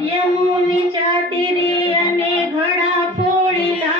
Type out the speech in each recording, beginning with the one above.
यमुनीच्या तिरियाने घडा फोडिला.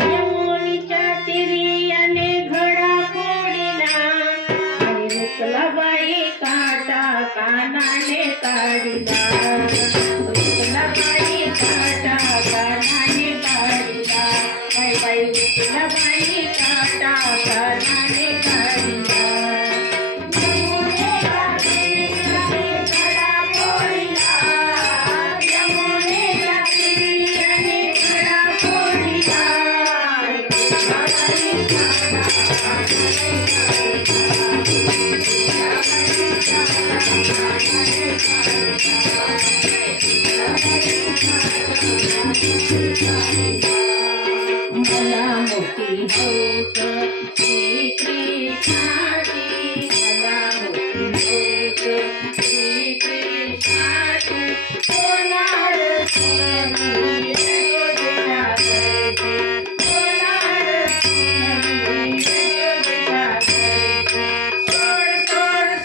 यमुनीच्या तिरियाने घडा फोडिला. आणि मुकलाबाई काटा कानाने काढिला. मुकलाबाई काटा कानाने काढिला. बाई बाई मुकलाबाई काटा कानाने काढिला. Thank you.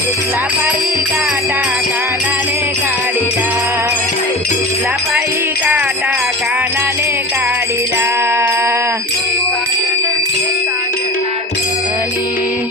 तुला पायी काटा कानाने काढिला. तुला पायी काटा कानाने काढिला. आणि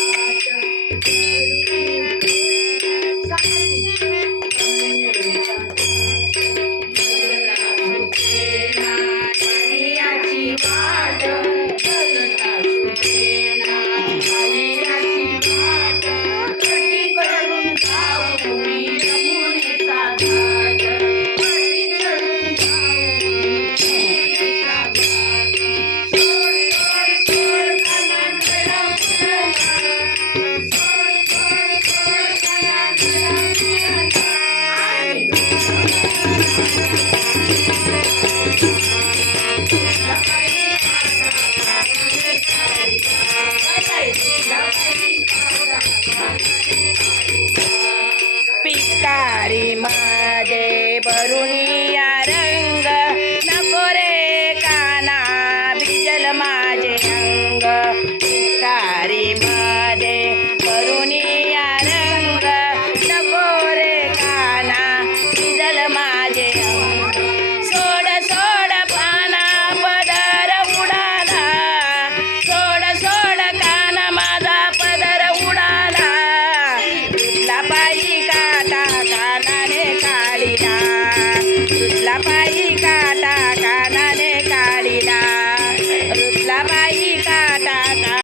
కరుణే